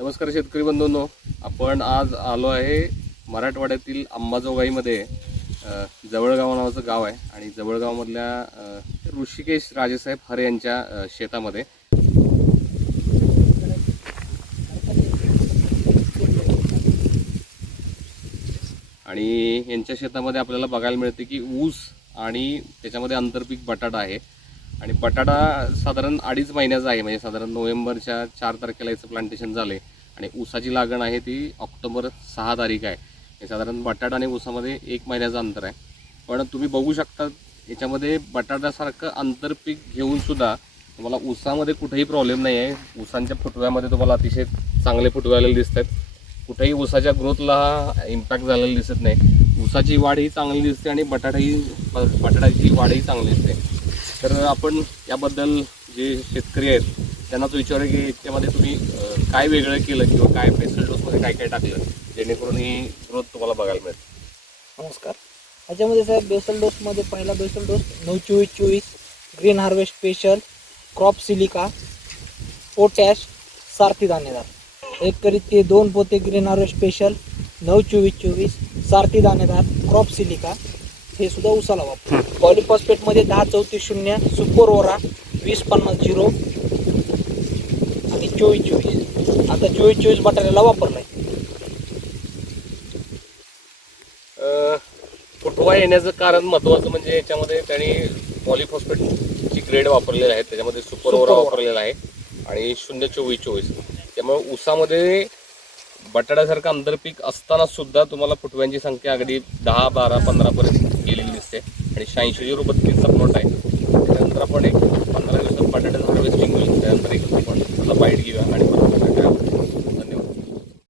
नमस्कार शेतकरी बंधूंनो. आपण आज आलो आहे मराठवाड्यातील अंबाजोगाईमध्ये. जवळगाव नावाचं गाव आहे आणि जवळगावमधल्या ऋषिकेश राजेसाहेब हरे यांच्या शेतामध्ये. आणि यांच्या शेतामध्ये आपल्याला बघायला मिळते की ऊस आणि त्याच्यामध्ये आंतरपीक बटाटा आहे. आणि बटाटा साधारण अडीच महिन्याचा आहे म्हणजे साधारण नोव्हेंबरच्या चार तारखेला याचं प्लांटेशन झालं आहे आणि ऊसाची लागण आहे ती ऑक्टोबर सहा तारीख आहे. म्हणजे साधारण बटाटा आणि ऊसामध्ये एक महिन्याचं अंतर आहे. पण तुम्ही बघू शकता याच्यामध्ये बटाट्यासारखं आंतरपीक घेऊन सुद्धा तुम्हाला ऊसामध्ये कुठेही प्रॉब्लेम नाही आहे ऊसांच्या फुटव्यामध्ये तुम्हाला अतिशय चांगले फुटवे आलेले दिसत आहेत कुठेही ऊसाच्या ग्रोथला इम्पॅक्ट झालेला दिसत नाही. ऊसाची वाढ ही चांगली दिसते आणि बटाटाही बटाट्याची वाढही चांगली दिसते. तर आपण याबद्दल जे शेतकरी आहेत त्यांनाच विचारू की याच्यामध्ये तुम्ही काय वेगळं केलं किंवा काय पेसल डोसमध्ये काय काय टाकलं जेणेकरून ही ग्रोथ तुम्हाला बघायला मिळेल? नमस्कार. ह्याच्यामध्ये साहेब बेसल डोसमध्ये पहिला बेसल डोस नऊ चोवीस चोवीस green harvest special crop silica potash Sarathi दाणेदार एक करीत ते दोन पोते ग्रीन हार्वेस्ट स्पेशल नऊ चोवीस चोवीस सारथी दाणेदार क्रॉप सिलिका हे सुद्धा उसाला वापर पॉलिफॉस्फेटमध्ये दहा चौतीस शून्य सुपर ओरा वीस पन्नास झिरो आणि चोवीस चोवीस. आता चोवीस चोवीस बटाट्याला वापरला आहे अं, फुटवा येण्याचं कारण महत्त्वाचं म्हणजे याच्यामध्ये त्यांनी पॉलिफॉस्फेटची ग्रेड वापरलेले आहेत त्याच्यामध्ये सुपर ओरा. वापरलेला आहे. आणि शून्य चोवीस चोवीस. त्यामुळे ऊसामध्ये बटाट्यासारखं आंतरपीक असताना सुद्धा तुम्हाला फुटव्यांची संख्या अगदी दहा बारा पंधरा पर्यंत गेलेली दिसते. आणि शहाऐंशी झिरो बत्तीसचा प्लॉट आहे त्यानंतर आपण एक पंधरा दिवसात बटाट्याचं हार्वेस्टिंग होईल. त्यानंतर एक आपण त्याला बाईट घेऊया आणि